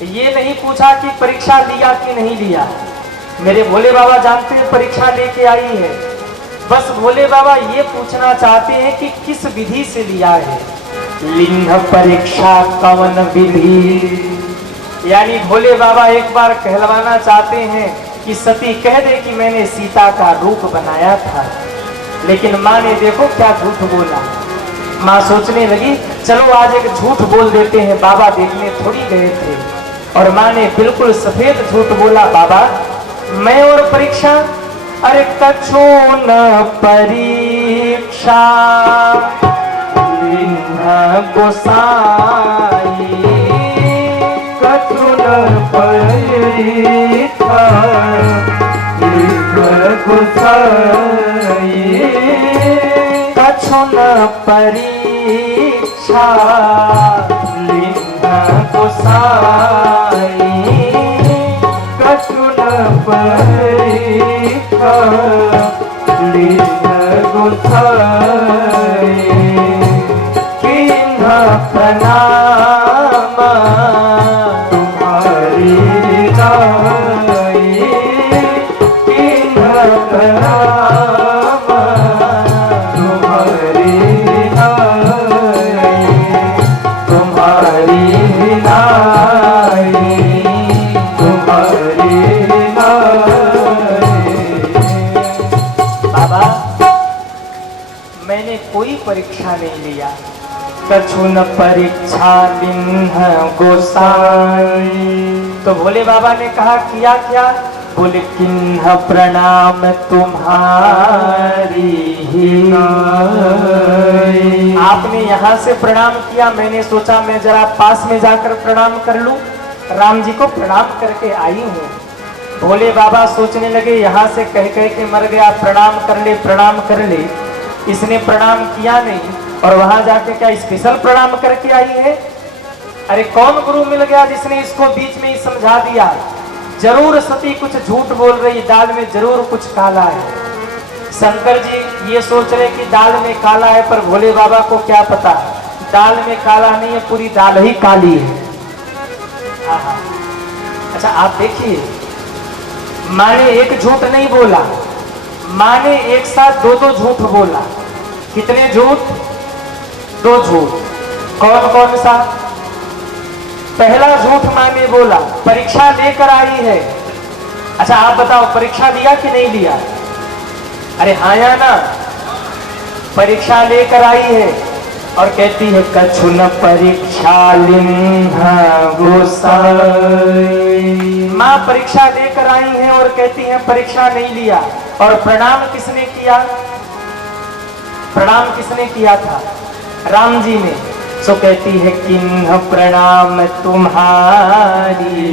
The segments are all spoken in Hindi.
ये नहीं पूछा कि परीक्षा लिया कि नहीं लिया। मेरे भोले बाबा जानते हैं परीक्षा लेके आई है, बस भोले बाबा ये पूछना चाहते हैं कि किस विधि से लिया है। लिंग परीक्षा कवन विधि, यानी भोले बाबा एक बार कहलवाना चाहते हैं कि सती कह दे कि मैंने सीता का रूप बनाया था। लेकिन माँ ने देखो क्या झूठ बोला। माँ सोचने लगी चलो आज एक झूठ बोल देते हैं, बाबा देखने थोड़ी गए थे। और माँ ने बिल्कुल सफेद झूठ बोला, बाबा मैं और परीक्षा, अरे कछु न परीक्षा गोसाई, कछु न परीक्षा गोसाई, कछु न परीक्षा गोसाई, कछु न परीक्षा गोसाई, किन्ह प्रणाम तुम्हारी नाई, किन्ह प्रणाम तुम्हारी नाई, तुम्हारी नाई, तुम्हारी नाई। बाबा मैंने कोई परीक्षा नहीं लिया। कछु न परीक्षा लिन्ह गोसाई। तो भोले बाबा ने कहा किया क्या? बोले किन्ह प्रणाम तुम्हारी ही नाई। आपने यहाँ से प्रणाम किया, मैंने सोचा मैं जरा पास में जाकर प्रणाम कर लूं। राम जी को प्रणाम करके आई हूँ। भोले बाबा सोचने लगे यहाँ से कह कह के मर गया, प्रणाम कर ले प्रणाम कर ले। इसने प्रणाम किया नहीं और वहां जाके क्या स्पेशल प्रणाम करके आई है? अरे कौन गुरु मिल गया जिसने इसको बीच में ही समझा दिया? जरूर सती कुछ झूठ बोल रही, दाल में जरूर कुछ काला है। शंकर जी ये सोच रहे कि दाल में काला है, पर भोले बाबा को क्या पता दाल में काला नहीं है, पूरी दाल ही काली है। आहा। अच्छा आप देखिए, माँ ने एक झूठ नहीं बोला, माँ ने एक साथ दो दो झूठ बोला। कितने झूठ? दो झूठ। कौन कौन सा? पहला झूठ माँ ने बोला परीक्षा लेकर आई है। अच्छा आप बताओ परीक्षा लिया कि नहीं लिया? अरे हाँ या ना? परीक्षा लेकर आई है और कहती है कछु न परीक्षा लिन्ह गोसाई। माँ परीक्षा लेकर आई है और कहती है परीक्षा नहीं लिया। और प्रणाम किसने किया? प्रणाम किसने किया था? राम जी ने। सो कहती है किन्ह प्रणाम तुम्हारी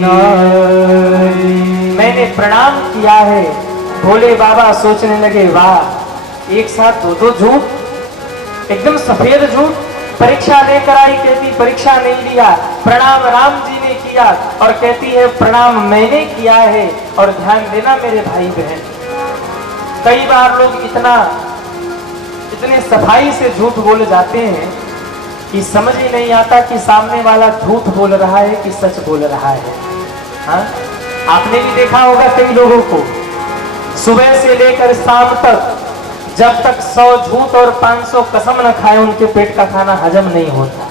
नाई। मैंने प्रणाम किया है। भोले बाबा सोचने लगे वाह, एक साथ दो दो झूठ, एकदम सफेद झूठ। परीक्षा लेकर आई, कहती परीक्षा नहीं लिया। प्रणाम राम जी ने किया और कहती है प्रणाम मैंने किया है। और ध्यान देना मेरे भाई बहन, कई बार लोग इतने सफाई से झूठ बोल जाते हैं कि समझ ही नहीं आता कि सामने वाला झूठ बोल रहा है कि सच बोल रहा है। हाँ? आपने भी देखा होगा कई लोगों को सुबह से लेकर शाम तक जब तक 100 झूठ और 500 कसम न खाए उनके पेट का खाना हजम नहीं होता।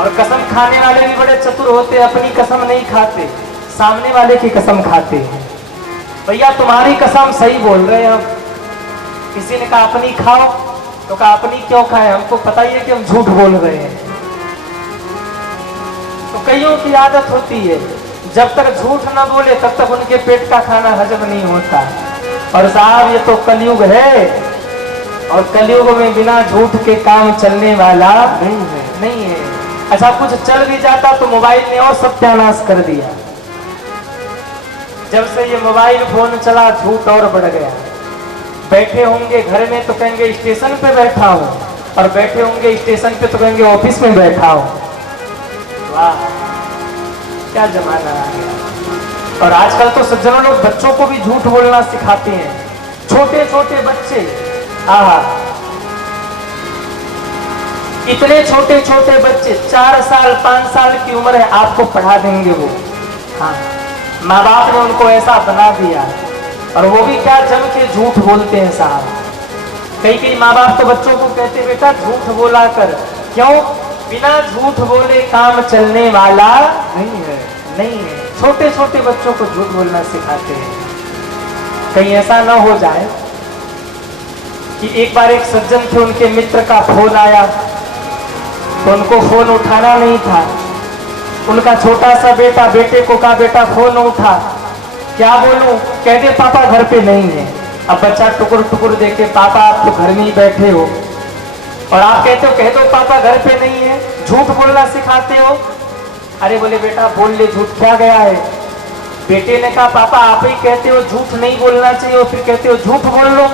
और कसम खाने वाले भी बड़े चतुर होते, अपनी कसम नहीं खाते, सामने वाले की कसम खाते हैं। भैया तुम्हारी कसम सही बोल रहे हैं हम। किसी ने कहा अपनी खाओ, तो कहा अपनी क्यों खाए, हमको पता ही है कि हम झूठ बोल रहे हैं। तो कईयों की आदत होती है जब तक झूठ न बोले तब तक उनके पेट का खाना हजम नहीं होता। और साहब ये तो कलयुग है, और कलयुग में बिना झूठ के काम चलने वाला नहीं है। अच्छा कुछ चल भी जाता तो मोबाइल ने और सत्यानाश कर दिया। जब से ये मोबाइल फोन चला झूठ और बढ़ गया। बैठे होंगे घर में तो कहेंगे स्टेशन पे बैठा हूं, और बैठे होंगे स्टेशन पे तो कहेंगे ऑफिस में बैठा हूं। वाह क्या जमाना आ गया। और आजकल तो सज्जनों लोग बच्चों को भी झूठ बोलना सिखाते हैं, छोटे छोटे बच्चे। आहा इतने छोटे छोटे बच्चे 4 साल 5 साल की उम्र है, आपको पढ़ा देंगे वो। हाँ, माँ बाप ने उनको ऐसा बना दिया, और वो भी क्या जम के झूठ बोलते हैं साहब। कई माँ बाप तो बच्चों को कहते बेटा झूठ बोला कर, क्यों? बिना झूठ बोले काम चलने वाला नहीं है। नहीं है। छोटे छोटे बच्चों को झूठ बोलना सिखाते हैं। कहीं ऐसा ना हो जाए कि एक बार एक सज्जन थे, उनके मित्र का फोन आया तो उनको फोन उठाना नहीं था। उनका छोटा सा बेटा बेटे को कहा बेटा फोन उठा। क्या बोलूं? कह दे पापा घर पे नहीं है। अब बच्चा टुकुर टुकुर देखे, पापा आप तो घर में ही बैठे हो, और आप कहते हो कह दो पापा घर पे नहीं है। झूठ बोलना सिखाते हो। अरे बोले बेटा बोल ले, झूठ क्या गया है? बेटे ने कहा पापा आप ही कहते हो झूठ नहीं बोलना चाहिए, और फिर कहते हो झूठ बोल लो।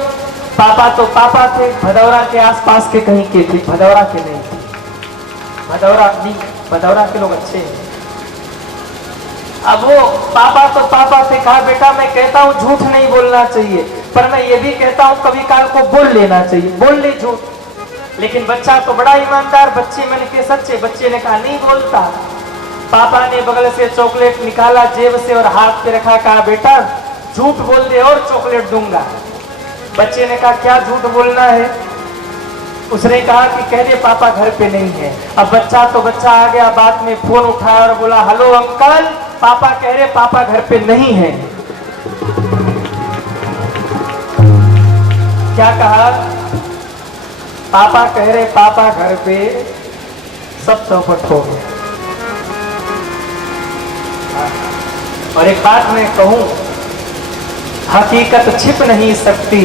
पापा तो पापा थे, भदौरा के आसपास के कहीं के थे, भदौरा के नहीं थे। भदौरा नहीं, भदौरा के लोग अच्छे हैं। अब वो पापा तो पापा से कहा बेटा मैं कहता हूँ झूठ नहीं बोलना चाहिए, पर मैं ये भी कहता हूँ कभी काल को बोल लेना चाहिए, बोल ले झूठ। लेकिन बच्चा तो बड़ा ईमानदार, बच्चे मन के सच्चे, बच्चे ने कहा नहीं बोलता। पापा ने बगल से चॉकलेट निकाला जेब से और हाथ पे रखा, कहा बेटा झूठ बोल दे और चॉकलेट दूंगा। बच्चे ने कहा क्या झूठ बोलना है? उसने कहा कि कह दे पापा घर पे नहीं है। अब बच्चा तो बच्चा आ गया, बाद में फोन उठाया और बोला हेलो अंकल, पापा कह रहे पापा घर पे नहीं है। क्या कहा? पापा कह रहे पापा घर पे, सब चौपट हो गया। और एक बात मैं कहूं, हकीकत छिप नहीं सकती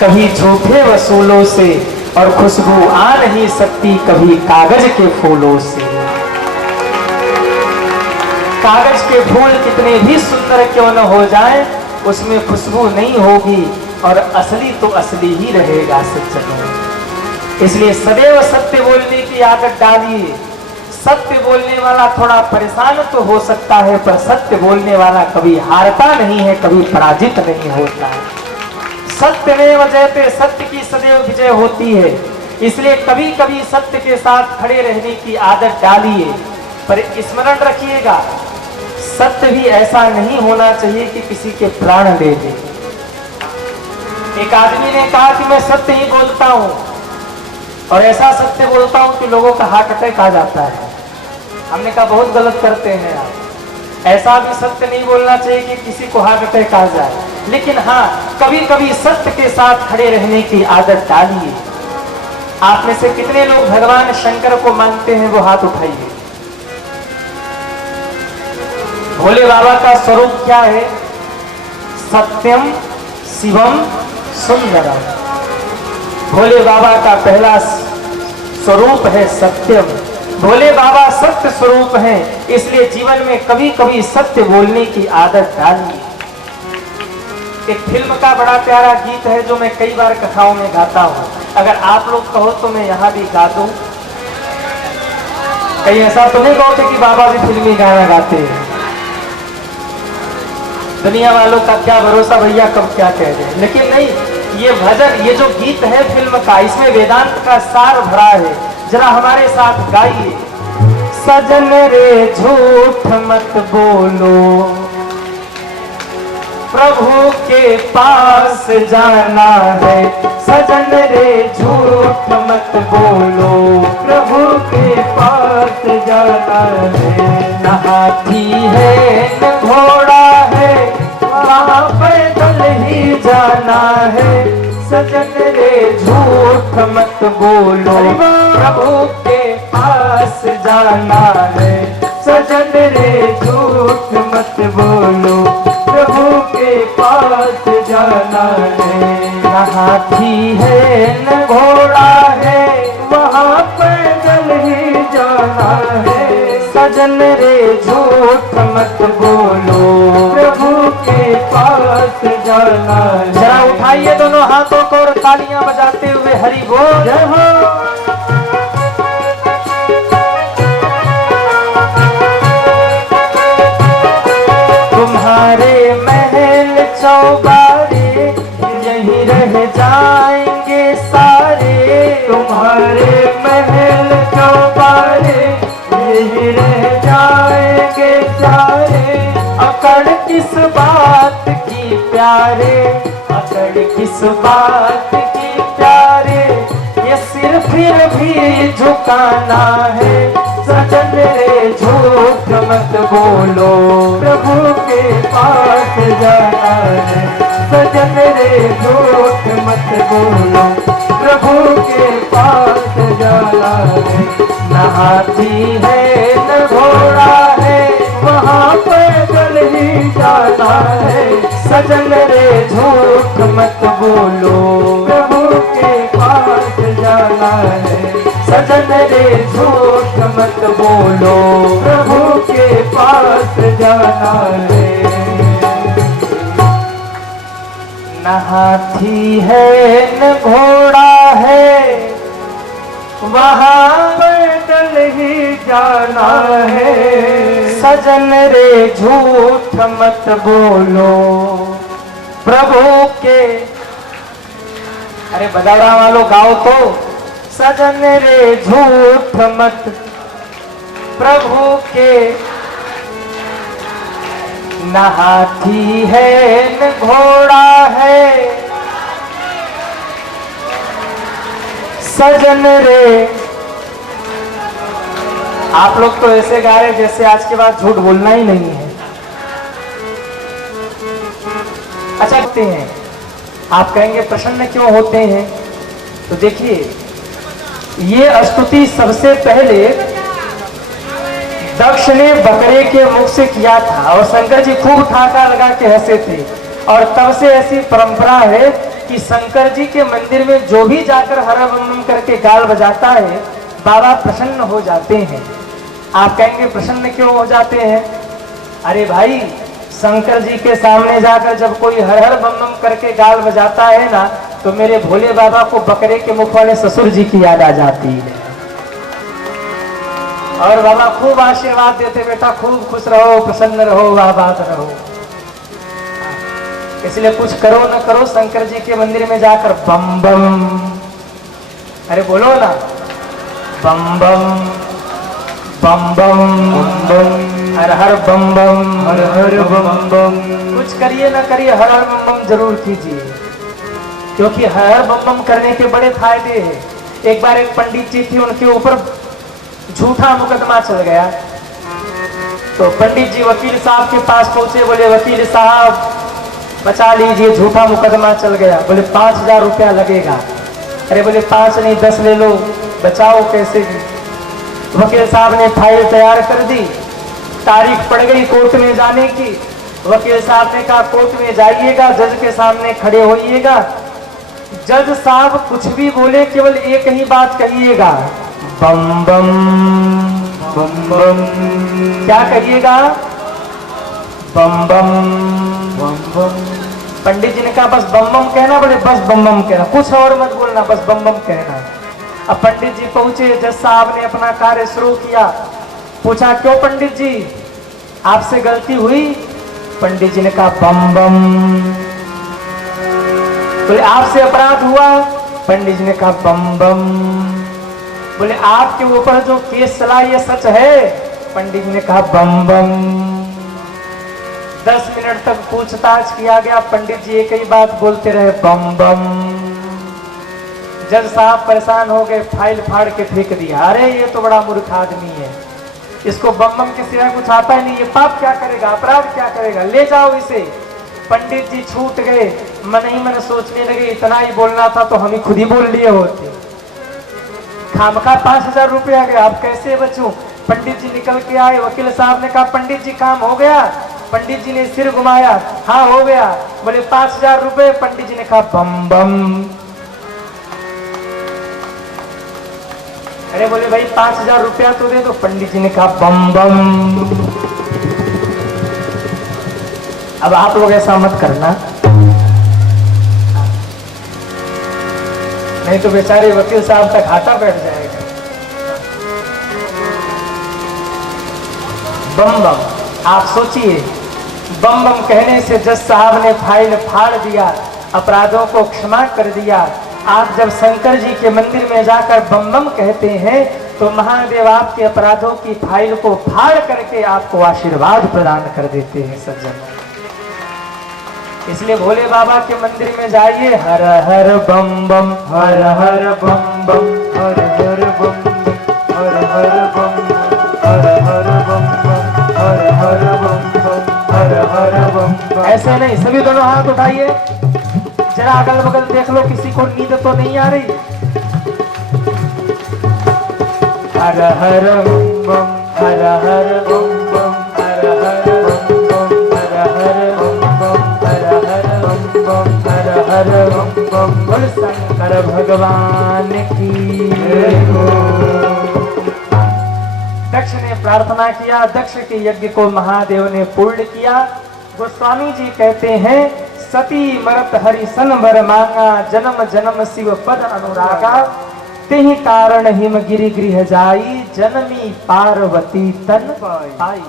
कभी झूठे वसूलों से, और खुशबू आ नहीं सकती कभी कागज के फूलों से। कागज के फूल कितने भी सुंदर क्यों न हो जाएं, उसमें खुशबू नहीं होगी, और असली तो असली ही रहेगा सज्जनों। इसलिए सदैव सत्य बोलने की आदत डालिए। सत्य बोलने वाला थोड़ा परेशान तो हो सकता है, पर सत्य बोलने वाला कभी हारता नहीं है, कभी पराजित नहीं होता है। सत्य में वजहते, सत्य की सदैव विजय होती है। इसलिए कभी कभी सत्य के साथ खड़े रहने की आदत डालिए, पर स्मरण रखिएगा सत्य भी ऐसा नहीं होना चाहिए कि किसी के प्राण ले दे। एक आदमी ने कहा कि मैं सत्य ही बोलता हूं, और ऐसा सत्य बोलता हूं कि लोगों का हार्ट अटैक आ जाता है। हमने कहा बहुत गलत करते हैं आप, ऐसा भी सत्य नहीं बोलना चाहिए कि किसी को हार्ट अटैक आ जाए। लेकिन हाँ, कभी कभी सत्य के साथ खड़े रहने की आदत डालिए। आप में से कितने लोग भगवान शंकर को मानते हैं, वो हाथ उठाइए। भोले बाबा का स्वरूप क्या है? सत्यम शिवम सुंदरम। भोले बाबा का पहला स्वरूप है सत्यम। भोले बाबा सत्य स्वरूप हैं, इसलिए जीवन में कभी कभी सत्य बोलने की आदत डालिए। एक फिल्म का बड़ा प्यारा गीत है जो मैं कई बार कथाओं में गाता हूँ। अगर आप लोग कहो तो मैं यहाँ भी गा दूं। कहीं ऐसा तो नहीं कहोगे कि बाबा भी फिल्मी गाना गाते हैं। दुनिया वालों का क्या भरोसा भैया कब क्या कह दें। लेकिन नहीं, ये भजन, ये जो गीत है फिल्म का, इसमें वेदांत का सार भरा है। जरा हमारे साथ गाइए। सजन रे झूठ मत बोलो, प्रभु के पास जाना है। सजन रे झूठ मत बोलो, प्रभु के पास जाना है। न हाथी है न घोड़ा है, वहाँ पैदल ही जाना है। सजन रे झूठ मत बोलो, प्रभु के पास जाना है। सजन रे झूठ मत बोलो, प्रभु के पास जाना है। न हाथी है न घोड़ा है, वहाँ पैदल ही जाना है। सजन रे झूठ मत बोलो, प्रभु के पास जाना है। जरा उठाइए दोनों हाथों को और तालियां बजाते हुए हरि बोल। जय हो। तुम्हारे महल चौबारे यहीं रह जाएंगे सारे। तुम्हारे महल रह जाएंगे प्यारे, अकड़ किस बात की प्यारे, अकड़ किस बात की प्यारे, ये सिर फिर भी झुकाना है। सजन रे झूठ मत बोलो, प्रभु के पास जाना है। सजन रे झूठ मत बोलो, प्रभु के पास जाना है। न हाथी है न घोड़ा है, वहाँ पैदल ही जाना है। सजन रे झूठ मत बोलो, प्रभु के पास जाना है। सजन रे झूठ मत बोलो, प्रभु के पास जाना है। न हाथी है न घोड़ा है, वहाँ पैदल ही जाना है। सजन रे झूठ मत बोलो, प्रभु के। अरे बदाड़ा वालों गाओ तो, सजन रे झूठ मत प्रभु के। न हाथी है न घोड़ा है, सजन रे। आप लोग तो ऐसे गा रहे जैसे आज के बाद झूठ बोलना ही नहीं है। अच्छा कहते हैं, आप कहेंगे प्रसन्न क्यों होते हैं? तो देखिए, ये स्तुति सबसे पहले दक्ष ने बकरे के मुख से किया था और शंकर जी खूब ठाका लगा के हंसे थे। और तब से ऐसी परंपरा है कि शंकर जी के मंदिर में जो भी जाकर हर बम बम करके गाल बजाता है, बाबा प्रसन्न हो जाते हैं। आप कहेंगे प्रसन्न क्यों हो जाते हैं? अरे भाई, शंकर जी के सामने जाकर जब कोई हर हर बम बम करके गाल बजाता है ना, तो मेरे भोले बाबा को बकरे के मुख वाले ससुर जी की याद आ जाती है। और बाबा खूब आशीर्वाद देते, बेटा खूब खुश रहो, प्रसन्न रहो, आबाद रहो। इसलिए कुछ करो न करो, शंकर जी के मंदिर में जाकर बम बम, अरे बोलो ना, बम बम बम बम बम, हर हर बम बम, हर हर बम बम। कुछ करिए ना करिए, हर हर बम बम जरूर कीजिए, क्योंकि हर हर बम बम करने के बड़े फायदे हैं। एक बार एक पंडित जी थे, उनके ऊपर झूठा मुकदमा चल गया। तो पंडित जी वकील साहब के पास पहुंचे, बोले वकील साहब बचा लीजिए, झूठा मुकदमा चल गया। बोले 5000 रुपया लगेगा। अरे बोले 5 नहीं 10 ले लो, बचाओ कैसे भी। वकील साहब ने फाइल तैयार कर दी, तारीख पड़ गई कोर्ट में जाने की। वकील साहब ने कहा कोर्ट में जाइएगा, जज के सामने खड़े होइएगा, जज साहब कुछ भी बोले केवल एक ही बात कहिएगा, बम बम बम बम। क्या कहिएगा? बम बम बम बम। पंडित जी ने कहा बस बम बम कहना। बोले बस बम बम कहना, कुछ और मत बोलना, बस बम बम कहना। अब पंडित जी पहुंचे, जज साहब ने अपना कार्य शुरू किया। पूछा क्यों पंडित जी, आपसे गलती हुई? पंडित जी ने कहा बम बम। बोले आपसे अपराध हुआ? पंडित जी ने कहा बम बम। बोले आपके ऊपर जो केस चला ये सच है? पंडित जी ने कहा बम बम। 10 मिनट तक पूछताछ किया गया, पंडित जी एक ही बात बोलते रहे, बम बम। जज साहब परेशान हो गए, फाइल फाड़ के फेंक दिया। अरे ये तो बड़ा मूर्ख आदमी है, इसको बम बम के सिवा कुछ आता ही नहीं, ये पाप क्या करेगा, अपराध क्या करेगा, ले जाओ इसे। पंडित जी छूट गए, मन ही मन सोचने लगे इतना ही बोलना था तो हम ही खुद ही बोल लिए होते, खामखा 5000 रुपया गया, अब कैसे बचूं। पंडित जी निकल के आए, वकील साहब ने कहा पंडित जी काम हो गया? पंडित जी ने सिर घुमाया, हाँ हो गया। बोले 5000 रुपए? पंडित जी ने कहा बम बम। अरे बोले भाई 5000 रुपया तो दे दो। पंडित जी ने कहा बम बम। अब आप लोग ऐसा मत करना, नहीं तो बेचारे वकील साहब तक घाटा बैठ जाएगा। बम बम, आप सोचिए, बम बम कहने से जज साहब ने फाइल फाड़ दिया, अपराधों को क्षमा कर दिया। आप जब शंकर जी के मंदिर में जाकर बम बम कहते हैं तो महादेव आपके अपराधों की फाइल को फाड़ करके आपको आशीर्वाद प्रदान कर देते हैं सज्जन। इसलिए भोले बाबा के मंदिर में जाइए, हर हर बम बम, हर हर बम बम, हर हर बम बम, हर हर बम बम, हर हर बम बम, हर हर बम बम, हर हर बम बम। ऐसे नहीं, सभी दोनों हाथ उठाइए। जरा अगल बगल देख लो, किसी को नींद तो नहीं आ रही। हर हर बम बम, हर हर बम बम, हर हर बम बम, हर हर बम बम, हर हर बम बम, हर हर बम बम। बोल शंकर भगवान की जय हो। दक्ष ने प्रार्थना किया, दक्ष के यज्ञ को महादेव ने पूर्ण किया। गोस्वामी जी कहते हैं, सती मरत हरि सन वर मांगा, जन्म जन्म शिव पद अनुरागा, तेहि कारण हिम गिरि गृह जाई, जनमी पार्वती तन पाई।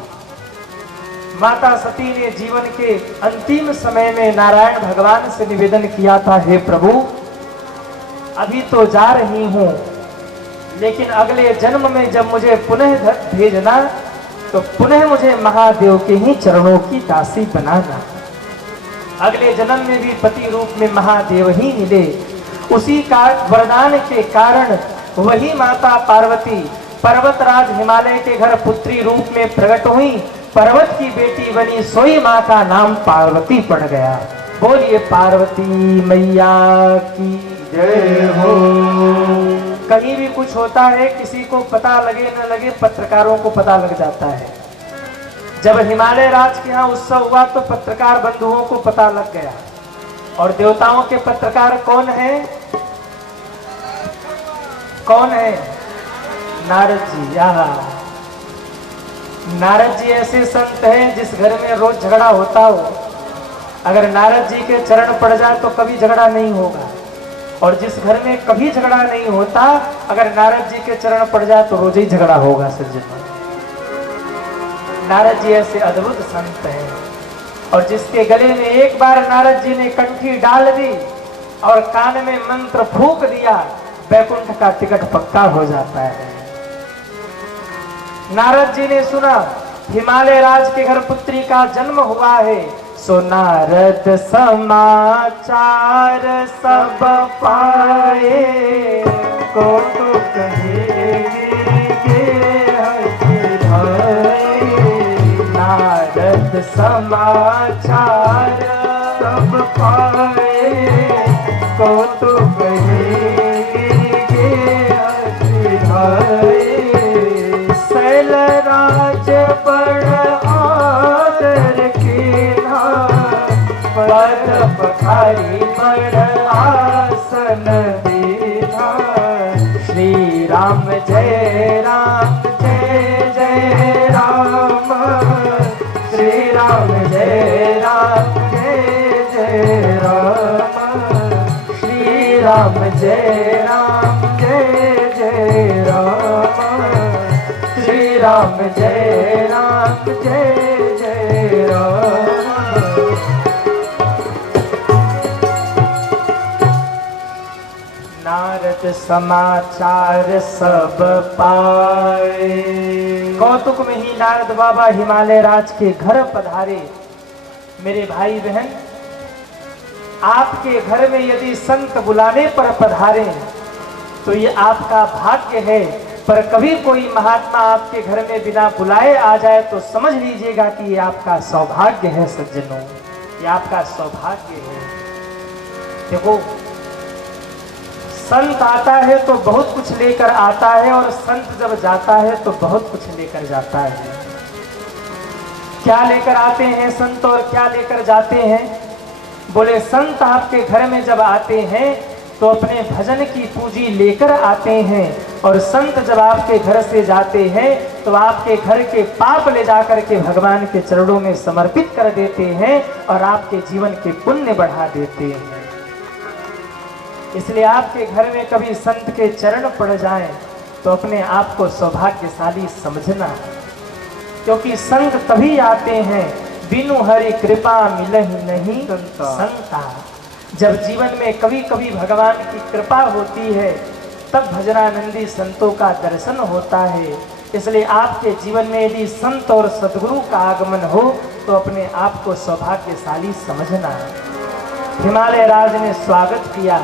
माता सती ने जीवन के अंतिम समय में नारायण भगवान से निवेदन किया था, हे प्रभु अभी तो जा रही हूं, लेकिन अगले जन्म में जब मुझे पुनः भेजना तो पुनः मुझे महादेव के ही चरणों की दासी बनाना। अगले जन्म में भी पति रूप में महादेव ही मिले। उसी का वरदान के कारण वही माता पार्वती पर्वतराज हिमालय के घर पुत्री रूप में प्रकट हुई, पर्वत की बेटी बनी, सोई माँ का नाम पार्वती पड़ गया। बोलिए पार्वती मैया की जय हो। कहीं भी कुछ होता है, किसी को पता लगे न लगे, पत्रकारों को पता लग जाता है। जब हिमालय राज के यहाँ उत्सव हुआ तो पत्रकार बंधुओं को पता लग गया। और देवताओं के पत्रकार कौन है? कौन है? नारद जी। नारद जी ऐसे संत हैं जिस घर में रोज झगड़ा होता हो, अगर नारद जी के चरण पड़ जाए तो कभी झगड़ा नहीं होगा। और जिस घर में कभी झगड़ा नहीं होता, अगर नारद जी के चरण पड़ जाए तो रोज ही झगड़ा होगा सज्जन। नारद जी ऐसे अद्भुत संत हैं, और जिसके गले में एक बार नारद जी ने कंठी डाल दी और कान में मंत्र फूंक दिया, वैकुंठ का टिकट पक्का हो जाता है। नारद जी ने सुना हिमालय राज के घर पुत्री का जन्म हुआ है, सो नारद समाचार सब पाए, को तो कहेंगे नारद समाचार सब पाए, को तो कहेंगे शैल राज बड़ आदर कीन्हा, पद पखारी बड़ आसन दीन्हा। श्री राम जय राम जय जय राम, श्री राम जय राम जय जय राम, श्री राम जय राम जय जय राम, श्री राम जय राम जय जय राम। नारद समाचार सब पाए। कौतुक में ही नारद बाबा हिमालय राज के घर पधारे। मेरे भाई बहन, आपके घर में यदि संत बुलाने पर पधारे तो ये आपका भाग्य है, पर कभी कोई महात्मा आपके घर में बिना बुलाए आ जाए तो समझ लीजिएगा कि ये आपका सौभाग्य है सज्जनों, ये आपका सौभाग्य है। देखो, संत आता है तो बहुत कुछ लेकर आता है, और संत जब जाता है तो बहुत कुछ लेकर जाता है। क्या लेकर आते हैं संत और क्या लेकर जाते हैं? बोले, संत आपके घर में जब आते हैं तो अपने भजन की पूंजी लेकर आते हैं, और संत जब आपके घर से जाते हैं तो आपके घर के पाप ले जाकर के भगवान के चरणों में समर्पित कर देते हैं और आपके जीवन के पुण्य बढ़ा देते हैं। इसलिए आपके घर में कभी संत के चरण पड़ जाएं तो अपने आप को सौभाग्यशाली समझना, क्योंकि संत तभी आते हैं बिनु हरि कृपा मिलहि नहीं संता। जब जीवन में कभी कभी भगवान की कृपा होती है तब भजनानंदी संतों का दर्शन होता है। इसलिए आपके जीवन में यदि संत और सदगुरु का आगमन हो तो अपने आप को सौभाग्यशाली समझना। हिमालय राज ने स्वागत किया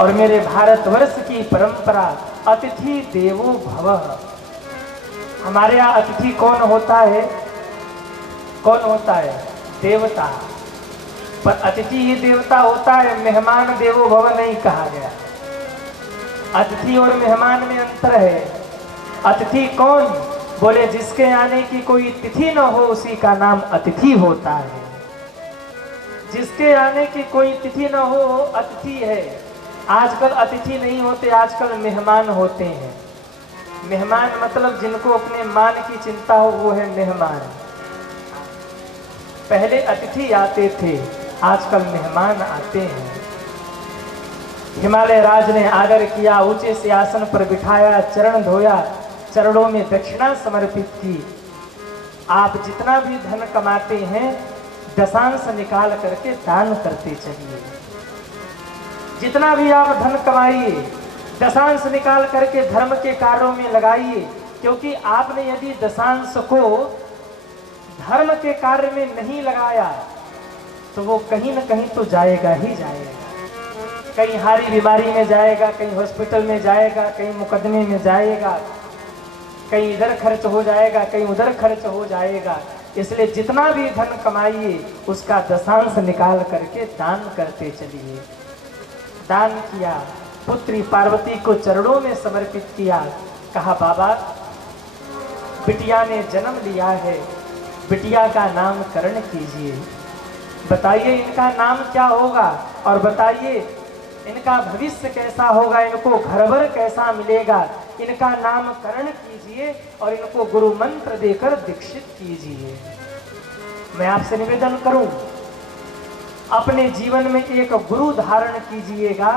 और मेरे भारतवर्ष की परंपरा अतिथि देवो भव। हमारे यहाँ अतिथि कौन होता है? कौन होता है? देवता। पर अतिथि ही देवता होता है, मेहमान देवो भव नहीं कहा गया। अतिथि और मेहमान में अंतर है। अतिथि कौन? बोले जिसके आने की कोई तिथि न हो उसी का नाम अतिथि होता है। जिसके आने की कोई तिथि न हो अतिथि है। आजकल अतिथि नहीं होते, आजकल मेहमान होते हैं। मेहमान मतलब जिनको अपने मान की चिंता हो वो है मेहमान। पहले अतिथि आते थे, आजकल मेहमान आते हैं। हिमालय राज ने आदर किया, ऊंचे से आसन पर बिठाया, चरण धोया, चरणों में दक्षिणा समर्पित की। आप जितना भी धन कमाते हैं दशांश निकाल करके दान करते चलिए। जितना भी आप धन कमाइए दशांश निकाल करके धर्म के कार्यों में लगाइए, क्योंकि आपने यदि दशांश को धर्म के कार्य में नहीं लगाया तो वो कहीं न कहीं तो जाएगा ही जाएगा। कहीं हारी बीमारी में जाएगा, कहीं हॉस्पिटल में जाएगा, कहीं मुकदमे में जाएगा, कहीं इधर खर्च हो जाएगा, कहीं उधर खर्च हो जाएगा। इसलिए जितना भी धन कमाइए उसका दशांश निकाल करके दान करते चलिए। दान किया, पुत्री पार्वती को चरणों में समर्पित किया। कहा बाबा बिटिया ने जन्म लिया है, बिटिया का नामकरण कीजिए। बताइए इनका नाम क्या होगा और बताइए इनका भविष्य कैसा होगा, इनको घरभर कैसा मिलेगा। इनका नामकरण कीजिए और इनको गुरु मंत्र देकर दीक्षित कीजिए। मैं आपसे निवेदन करूं अपने जीवन में एक गुरु धारण कीजिएगा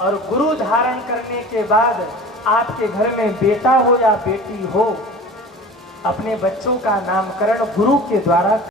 और गुरु धारण करने के बाद आपके घर में बेटा हो या बेटी हो अपने बच्चों का नामकरण गुरु के द्वारा